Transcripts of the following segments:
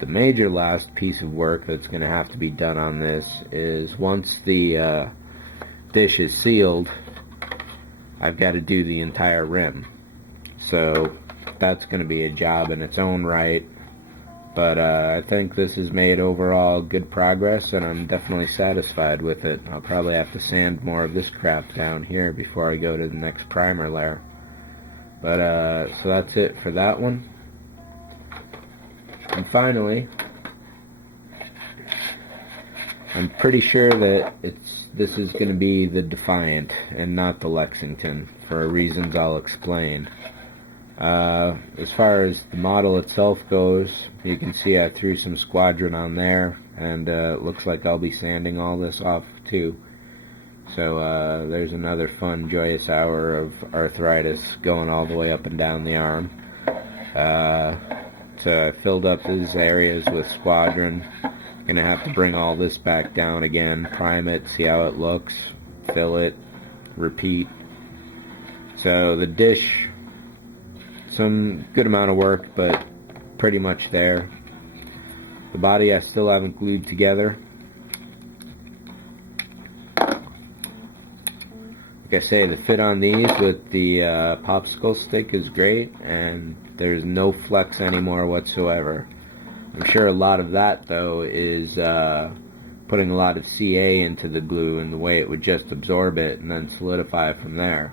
the major last piece of work that's going to have to be done on this is once the dish is sealed, I've got to do the entire rim. So that's going to be a job in its own right. But I think this has made overall good progress, and I'm definitely satisfied with it. I'll probably have to sand more of this crap down here before I go to the next primer layer. But so that's it for that one. And finally, I'm pretty sure that this is going to be the Defiant and not the Lexington, for reasons I'll explain. As far as the model itself goes, you can see I threw some Squadron on there, and it looks like I'll be sanding all this off too. So there's another fun, joyous hour of arthritis going all the way up and down the arm. So I filled up these areas with Squadron. Gonna have to bring all this back down again, prime it, see how it looks, fill it, repeat. So the dish, some good amount of work, but pretty much there. The body I still haven't glued together. Like I say, the fit on these with the popsicle stick is great, and there's no flex anymore whatsoever. I'm sure a lot of that, though, is putting a lot of CA into the glue and the way it would just absorb it and then solidify from there.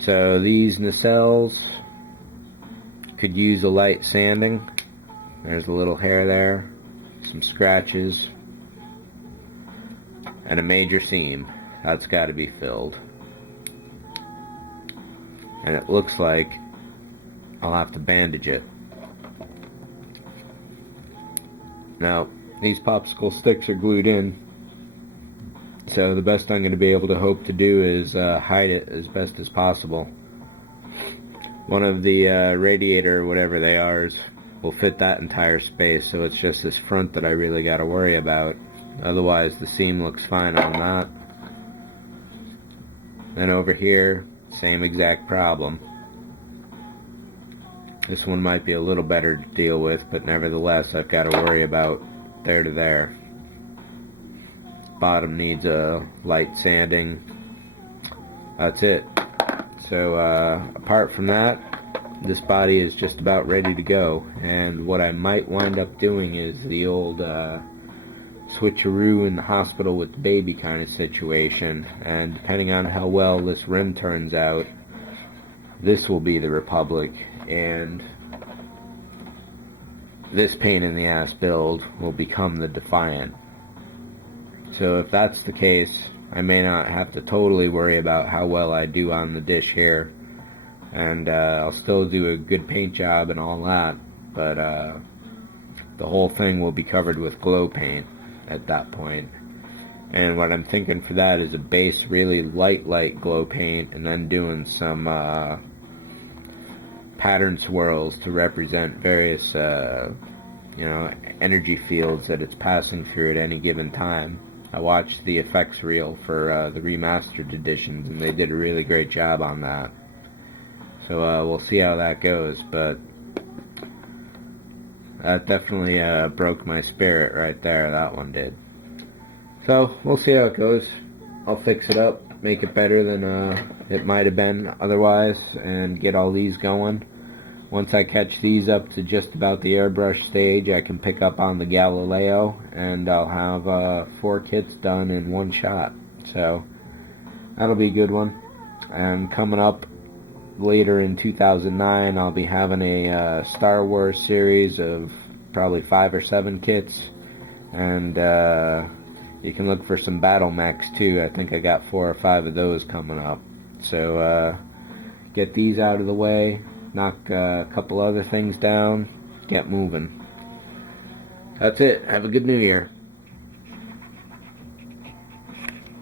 So these nacelles could use a light sanding. There's a little hair there, some scratches, and a major seam. That's got to be filled. And it looks like I'll have to bandage it. Now, these popsicle sticks are glued in, so the best I'm going to be able to hope to do is hide it as best as possible. One of the radiator, whatever they are, will fit that entire space, so it's just this front that I really got to worry about. Otherwise, the seam looks fine on that. Then over here, same exact problem. This one might be a little better to deal with, but nevertheless, I've got to worry about there to there. Bottom needs a light sanding. That's it. So apart from that, this body is just about ready to go. And what I might wind up doing is the old switcheroo in the hospital with the baby kind of situation. And depending on how well this rim turns out, this will be the Republic, and this pain in the ass build will become the Defiant. So if that's the case, I may not have to totally worry about how well I do on the dish here, and I'll still do a good paint job and all that, but the whole thing will be covered with glow paint at that point. And what I'm thinking for that is a base really light glow paint, and then doing some pattern swirls to represent various energy fields that it's passing through at any given time. I watched the effects reel for the remastered editions, and they did a really great job on that. So we'll see how that goes, but that definitely broke my spirit right there, that one did. So we'll see how it goes. I'll fix it up, make it better than it might have been otherwise, and get all these going. Once I catch these up to just about the airbrush stage, I can pick up on the Galileo, and I'll have 4 kits done in one shot. So that'll be a good one. And coming up later in 2009, I'll be having a Star Wars series of probably 5 or 7 kits, and you can look for some battle mechs too. I think I got 4 or 5 of those coming up. So get these out of the way, knock a couple other things down, get moving. That's it. Have a good New Year.